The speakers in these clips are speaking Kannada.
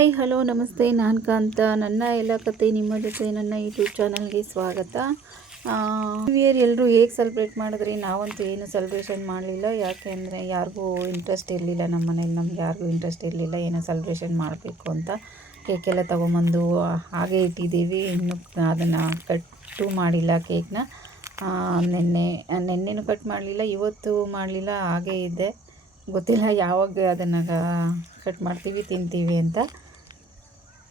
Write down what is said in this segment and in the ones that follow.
ಹಾಯ್ ಹಲೋ ನಮಸ್ತೆ, ನಾನು ಕಾಂತ. ನನ್ನ ಎಲ್ಲ ಕತೆ ನಿಮ್ಮ ಜೊತೆ ನನ್ನ ಯೂಟ್ಯೂಬ್ ಚಾನಲ್ಗೆ ಸ್ವಾಗತ. ನ್ಯೂ ಇಯರ್ ಎಲ್ಲರೂ ಹೇಗೆ ಸೆಲೆಬ್ರೇಟ್ ಮಾಡಿದ್ರಿ? ನಾವಂತೂ ಏನು ಸೆಲೆಬ್ರೇಷನ್ ಮಾಡಲಿಲ್ಲ. ಯಾಕೆಂದರೆ ಯಾರಿಗೂ ಇಂಟ್ರೆಸ್ಟ್ ಇರಲಿಲ್ಲ. ನಮ್ಮ ಮನೇಲಿ ನಮ್ಗೆ ಯಾರಿಗೂ ಇಂಟ್ರೆಸ್ಟ್ ಇರಲಿಲ್ಲ ಏನೋ ಸೆಲೆಬ್ರೇಷನ್ ಮಾಡಬೇಕು ಅಂತ. ಕೇಕೆಲ್ಲ ತೊಗೊಂಬಂದು ಹಾಗೆ ಇಟ್ಟಿದ್ದೀವಿ. ಇನ್ನೂ ಅದನ್ನು ಕಟ್ಟು ಮಾಡಿಲ್ಲ ಕೇಕ್ನ. ನೆನ್ನೆನೂ ಕಟ್ ಮಾಡಲಿಲ್ಲ, ಇವತ್ತು ಮಾಡಲಿಲ್ಲ, ಹಾಗೇ ಇದೆ. ಗೊತ್ತಿಲ್ಲ ಯಾವಾಗ ಅದನ್ನು ಕಟ್ ಮಾಡ್ತೀವಿ ತಿಂತೀವಿ ಅಂತ.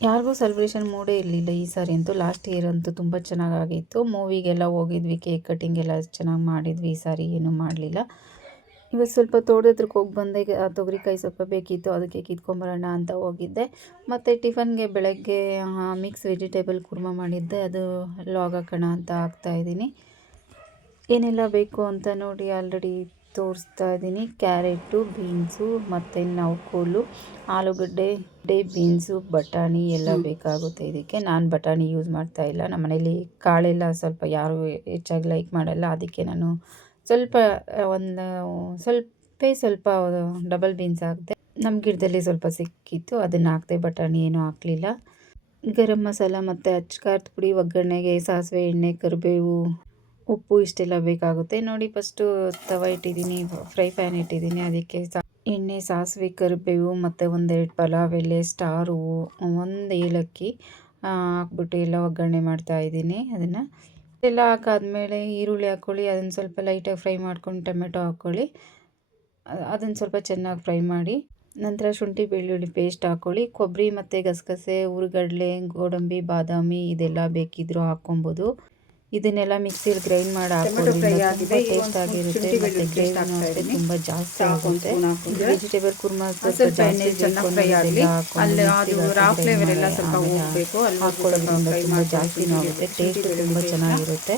ಯಾರಿಗೂ ಸೆಲೆಬ್ರೇಷನ್ ಮೂಡೇ ಇರಲಿಲ್ಲ ಈ ಸಾರಿ ಅಂತೂ. ಲಾಸ್ಟ್ ಇಯರ್ ಅಂತೂ ತುಂಬ ಚೆನ್ನಾಗಾಗಿತ್ತು. ಮೂವಿಗೆಲ್ಲ ಹೋಗಿದ್ವಿ, ಕೇಕ್ ಕಟ್ಟಿಂಗ್ ಎಲ್ಲ ಚೆನ್ನಾಗಿ ಮಾಡಿದ್ವಿ. ಈ ಸಾರಿ ಏನೂ ಮಾಡಲಿಲ್ಲ. ಇವತ್ತು ಸ್ವಲ್ಪ ತೋಟದ ಹತ್ರಕ್ಕೆ ಹೋಗಿ ಬಂದೆ. ತೊಗರಿಕಾಯಿ ಸ್ವಲ್ಪ ಬೇಕಿತ್ತು, ಅದಕ್ಕೆ ಕಿತ್ಕೊಂಬರೋಣ ಅಂತ ಹೋಗಿದ್ದೆ. ಮತ್ತು ಟಿಫನ್ಗೆ ಬೆಳಗ್ಗೆ ಮಿಕ್ಸ್ ವೆಜಿಟೇಬಲ್ ಕುರ್ಮಾ ಮಾಡಿದ್ದೆ, ಅದು ಲಾಗ್ ಹಾಕೋಣ ಅಂತ ಹಾಕ್ತಾಯಿದ್ದೀನಿ. ಏನೆಲ್ಲ ಬೇಕು ಅಂತ ನೋಡಿ ಆಲ್ರೆಡಿ ತೋರಿಸ್ತಾ ಇದ್ದೀನಿ. ಕ್ಯಾರೆಟು, ಬೀನ್ಸು ಮತ್ತು ನೌಕೋಲು, ಆಲೂಗಡ್ಡೆ, ಬೀನ್ಸು, ಬಟಾಣಿ ಎಲ್ಲ ಬೇಕಾಗುತ್ತೆ ಇದಕ್ಕೆ. ನಾನು ಬಟಾಣಿ ಯೂಸ್ ಮಾಡ್ತಾ ಇಲ್ಲ. ನಮ್ಮ ಮನೇಲಿ ಕಾಳೆಲ್ಲ ಸ್ವಲ್ಪ ಯಾರು ಹೆಚ್ಚಾಗಿ ಲೈಕ್ ಮಾಡಲ್ಲ. ಅದಕ್ಕೆ ನಾನು ಸ್ವಲ್ಪ ಡಬಲ್ ಬೀನ್ಸ್ ಹಾಕಿದೆ. ನಮ್ಮ ಗಿಡದಲ್ಲಿ ಸ್ವಲ್ಪ ಸಿಕ್ಕಿತ್ತು, ಅದನ್ನು ಹಾಕಿದೆ. ಬಟಾಣಿ ಏನೂ ಹಾಕಲಿಲ್ಲ. ಗರಂ ಮಸಾಲ ಮತ್ತು ಅಚ್ಚ ಪುಡಿ, ಒಗ್ಗರಣೆಗೆ ಸಾಸಿವೆ, ಎಣ್ಣೆ, ಕರಿಬೇವು, ಉಪ್ಪು ಇಷ್ಟೆಲ್ಲ ಬೇಕಾಗುತ್ತೆ. ನೋಡಿ, ಫಸ್ಟು ತವ ಇಟ್ಟಿದ್ದೀನಿ, ಫ್ರೈ ಪ್ಯಾನ್ ಇಟ್ಟಿದ್ದೀನಿ. ಅದಕ್ಕೆ ಎಣ್ಣೆ, ಸಾಸಿವೆ, ಕರಿಬೇವು ಮತ್ತು ಒಂದೆರಡು ಪಲಾವ್ ಎಲೆ, ಸ್ಟಾರ್ ಹೂವು, ಒಂದು ಏಲಕ್ಕಿ ಹಾಕ್ಬಿಟ್ಟು ಎಲ್ಲ ಒಗ್ಗರಣೆ ಮಾಡ್ತಾಯಿದ್ದೀನಿ. ಅದನ್ನು ಎಲ್ಲ ಹಾಕಾದ್ಮೇಲೆ ಈರುಳ್ಳಿ ಹಾಕ್ಕೊಳ್ಳಿ. ಅದನ್ನು ಸ್ವಲ್ಪ ಲೈಟಾಗಿ ಫ್ರೈ ಮಾಡ್ಕೊಂಡು ಟೊಮೆಟೊ ಹಾಕ್ಕೊಳ್ಳಿ. ಅದನ್ನು ಸ್ವಲ್ಪ ಚೆನ್ನಾಗಿ ಫ್ರೈ ಮಾಡಿ ನಂತರ ಶುಂಠಿ ಬೆಳ್ಳುಳ್ಳಿ ಪೇಸ್ಟ್ ಹಾಕ್ಕೊಳ್ಳಿ. ಕೊಬ್ಬರಿ ಮತ್ತು ಗಸಗಸೆ, ಹುರಿಗಡಲೆ, ಗೋಡಂಬಿ, ಬಾದಾಮಿ ಇದೆಲ್ಲ ಬೇಕಿದ್ದರೂ ಹಾಕ್ಕೊಬೋದು. ಇದನ್ನೆಲ್ಲ ಮಿಕ್ಸಿಲಿ ಗ್ರೈಂಡ್ ಮಾಡಿ ಹಾಕೋದ್ರಿಂದ ತುಂಬ ಟೇಸ್ಟ್ ಆಗಿರುತ್ತೆ. ಮತ್ತು ಗ್ರೇವಿನೂ ಅಷ್ಟೇ ತುಂಬ ಜಾಸ್ತಿ ಆಗುತ್ತೆ. ವೆಜಿಟೇಬಲ್ ಕುರ್ಮಾ ಸ್ವಲ್ಪ ಜಾಸ್ತಿ ಹಾಕೊಳ್ಳೋದ್ರಿಂದ ತುಂಬ ಜಾಸ್ತಿನೂ ಆಗುತ್ತೆ, ಟೇಸ್ಟ್ ತುಂಬ ಚೆನ್ನಾಗಿರುತ್ತೆ.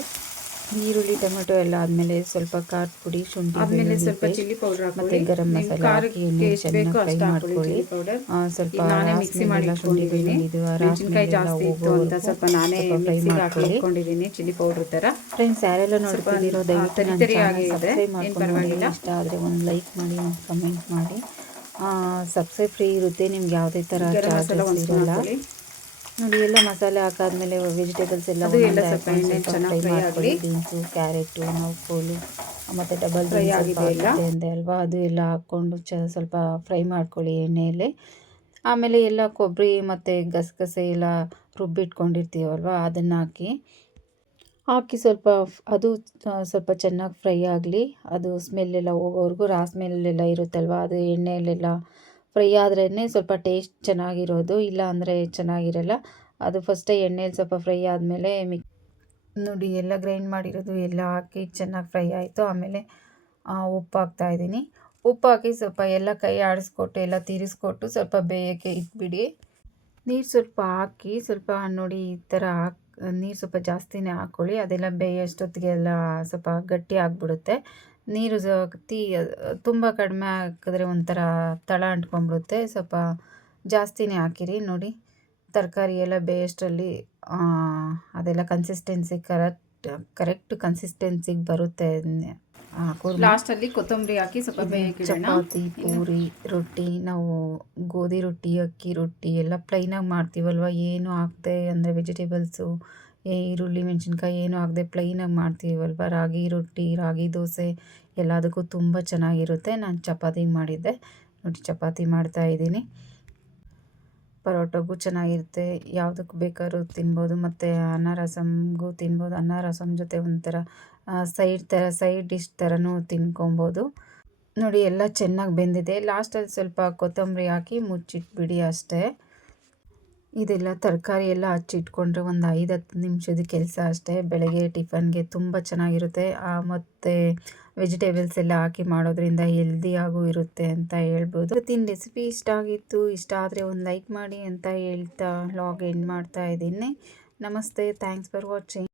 ಈರುಳ್ಳಿ ಟೊಮೆಟೊ ಎಲ್ಲ ಆದಮೇಲೆ ಸ್ವಲ್ಪ ಖಾರದ ಪುಡಿ, ಶುಂಠಿ ಬೆಳ್ಳುಳ್ಳಿ ಪೇಸ್ಟ್ ಮತ್ತು ಗರಂ ಮಸಾಲೆ ಹಾಕಿ ಎಣ್ಣೆ ಚೆನ್ನಾಗಿ ಫ್ರೈ ಮಾಡ್ಕೊಳ್ಳಿ. ಸ್ವಲ್ಪ ಮಿಕ್ಸಿ ಮಾಡಿ ಶುಂಠಿ ಬೆಳ್ಳುಳ್ಳಿದು ರಾಸ್ಮೆಲ್ಲ ಹೋಗೋವರೆಗೂ ಫ್ರೈ ಮಾಡ್ಕೊಳ್ಳಿ. ಚಿಲ್ಲಿ ಪೌಡರ್ ಥರ. ಫ್ರೆಂಡ್ಸ್, ಯಾರೆಲ್ಲ ನೋಡ್ತಿದ್ದೀರೋ ದಯವಿಟ್ಟು ನನ್ನ ಚಾನಲ್ ಸಬ್ಸ್ಕ್ರೈಬ್ ಮಾಡ್ಕೊಂಡು ನೋಡಿ. ಇಷ್ಟ ಆದರೆ ಒಂದು ಲೈಕ್ ಮಾಡಿ, ಒಂದು ಕಮೆಂಟ್ ಮಾಡಿ. ಸಬ್ಸ್ಕ್ರೈಬ್ ಫ್ರೀ ಇರುತ್ತೆ, ನಿಮ್ಗೆ ಯಾವುದೇ ಥರ ಚಾರ್ಜಸ್ ಇರಲ್ಲ. ನೋಡಿ, ಎಲ್ಲ ಮಸಾಲೆ ಹಾಕಾದ್ಮೇಲೆ ವೆಜಿಟೇಬಲ್ಸ್ ಎಲ್ಲ ಚೆನ್ನಾಗಿ ಫ್ರೈ ಮಾಡ್ಕೊಳ್ಳಿ. ಬೀನ್ಸು, ಕ್ಯಾರೆಟು, ನೌಕೋಲು ಮತ್ತು ಡಬಲ್ ಬೀನ್ಸ್ ಅಂದೆ ಅಲ್ವಾ, ಅದು ಎಲ್ಲ ಹಾಕ್ಕೊಂಡು ಸ್ವಲ್ಪ ಫ್ರೈ ಮಾಡ್ಕೊಳ್ಳಿ ಎಣ್ಣೆಯಲ್ಲಿ. ಆಮೇಲೆ ಎಲ್ಲ ಕೊಬ್ಬರಿ ಮತ್ತು ಗಸಗಸೆ ಎಲ್ಲ ರುಬ್ಬಿಟ್ಕೊಂಡಿರ್ತೀವಲ್ವ, ಅದನ್ನು ಹಾಕಿ ಸ್ವಲ್ಪ ಚೆನ್ನಾಗಿ ಫ್ರೈ ಆಗಲಿ. ಅದು ಸ್ಮೆಲ್ಲೆಲ್ಲ ಹೋಗೋವರೆಗೂ, ಸ್ಮೆಲ್ಲೆಲ್ಲ ಇರುತ್ತಲ್ವ, ಅದು ಎಣ್ಣೆಯಲ್ಲೆಲ್ಲ ಫ್ರೈ ಆದ್ರೇ ಸ್ವಲ್ಪ ಟೇಸ್ಟ್ ಚೆನ್ನಾಗಿರೋದು, ಇಲ್ಲ ಅಂದರೆ ಚೆನ್ನಾಗಿರಲ್ಲ. ಅದು ಫಸ್ಟೇ ಎಣ್ಣೆಯಲ್ಲಿ ಸ್ವಲ್ಪ ಫ್ರೈ ಆದಮೇಲೆ ನೋಡಿ ಎಲ್ಲ ಗ್ರೈಂಡ್ ಮಾಡಿರೋದು ಎಲ್ಲ ಹಾಕಿ ಚೆನ್ನಾಗಿ ಫ್ರೈ ಆಯಿತು. ಆಮೇಲೆ ಉಪ್ಪು ಹಾಕ್ತಾಯಿದ್ದೀನಿ. ಉಪ್ಪು ಹಾಕಿ ಸ್ವಲ್ಪ ಎಲ್ಲ ಕೈ ಆಡಿಸ್ಕೊಟ್ಟು ಎಲ್ಲ ತಿರ್ಸ್ಕೊಟ್ಟು ಸ್ವಲ್ಪ ಬೇಯೋಕ್ಕೆ ಇಟ್ಬಿಡಿ. ನೀರು ಸ್ವಲ್ಪ ಹಾಕಿ ನೋಡಿ ಈ ಥರ ನೀರು ಸ್ವಲ್ಪ ಜಾಸ್ತಿನೇ ಹಾಕ್ಕೊಳ್ಳಿ. ಅದೆಲ್ಲ ಬೇಯೋಷ್ಟೊತ್ತಿಗೆಲ್ಲ ಸ್ವಲ್ಪ ಗಟ್ಟಿ ಆಗಿಬಿಡುತ್ತೆ. ನೀರು ತುಂಬ ಕಡಿಮೆ ಹಾಕಿದ್ರೆ ಒಂಥರ ತಳ ಅಂಟ್ಕೊಂಡ್ಬಿಡುತ್ತೆ. ಸ್ವಲ್ಪ ಜಾಸ್ತಿನೇ ಹಾಕಿರಿ. ನೋಡಿ, ತರಕಾರಿ ಎಲ್ಲ ಬೇಯೋಷ್ಟರಲ್ಲಿ ಅದೆಲ್ಲ ಕನ್ಸಿಸ್ಟೆನ್ಸಿ ಕರೆಕ್ಟ್ ಕನ್ಸಿಸ್ಟೆನ್ಸಿಗೆ ಬರುತ್ತೆ. ಲಾಸ್ಟಲ್ಲಿ ಕೊತ್ತಂಬರಿ ಹಾಕಿ ಸ್ವಲ್ಪ ಚಪಾತಿ, ಪೂರಿ, ರೊಟ್ಟಿ, ನಾವು ಗೋಧಿ ರೊಟ್ಟಿ, ಅಕ್ಕಿ ರೊಟ್ಟಿ ಎಲ್ಲ ಪ್ಲೈನಾಗಿ ಮಾಡ್ತೀವಲ್ವ, ಏನು ಹಾಕದೆ ಅಂದರೆ ವೆಜಿಟೇಬಲ್ಸು, ಈರುಳ್ಳಿ, ಮೆಣಸಿನ್ಕಾಯಿ ಏನು ಹಾಕದೆ ಪ್ಲೈನಾಗಿ ಮಾಡ್ತೀವಲ್ವ, ರಾಗಿ ರೊಟ್ಟಿ, ರಾಗಿ ದೋಸೆ ಎಲ್ಲದಕ್ಕೂ ತುಂಬ ಚೆನ್ನಾಗಿರುತ್ತೆ. ನಾನು ಚಪಾತಿ ಮಾಡಿದ್ದೆ ನೋಡಿ, ಚಪಾತಿ ಮಾಡ್ತಾಯಿದ್ದೀನಿ. ಪರೋಟಗೂ ಚೆನ್ನಾಗಿರುತ್ತೆ, ಯಾವುದಕ್ಕೆ ಬೇಕಾದ್ರೂ ತಿನ್ಬೋದು. ಮತ್ತು ಅನ್ನ ರಸಮ್ಗೂ ತಿನ್ಬೋದು. ಅನ್ನ ರಸಮ್ ಜೊತೆ ಒಂಥರ ಸೈಡ್ ಡಿಶ್ ಥರನೂ ತಿನ್ಕೊಬೋದು. ನೋಡಿ, ಎಲ್ಲ ಚೆನ್ನಾಗಿ ಬೆಂದಿದೆ. ಲಾಸ್ಟಲ್ಲಿ ಸ್ವಲ್ಪ ಕೊತ್ತಂಬರಿ ಹಾಕಿ ಮುಚ್ಚಿಟ್ಬಿಡಿ ಅಷ್ಟೇ. ಇದೆಲ್ಲ ತರಕಾರಿ ಎಲ್ಲ ಹಚ್ಚಿಟ್ಕೊಂಡ್ರೆ ಒಂದು 5-10 ನಿಮಿಷದ ಕೆಲಸ ಅಷ್ಟೇ. ಬೆಳಗ್ಗೆ ಟಿಫನ್ಗೆ ತುಂಬ ಚೆನ್ನಾಗಿರುತ್ತೆ. ಮತ್ತು ವೆಜಿಟೇಬಲ್ಸ್ ಎಲ್ಲ ಹಾಕಿ ಮಾಡೋದ್ರಿಂದ ಹೆಲ್ದಿಯಾಗೂ ಇರುತ್ತೆ ಅಂತ ಹೇಳ್ಬೋದು. ಇವತ್ತಿನ ರೆಸಿಪಿ ಇಷ್ಟ ಆಗಿತ್ತು. ಇಷ್ಟ ಆದರೆ ಒಂದು ಲೈಕ್ ಮಾಡಿ ಅಂತ ಹೇಳ್ತಾ ವ್ಲಾಗ್ ಎಂಡ್ ಮಾಡ್ತಾ ಇದ್ದೀನಿ. ನಮಸ್ತೆ, ಥ್ಯಾಂಕ್ಸ್ ಫಾರ್ ವಾಚಿಂಗ್.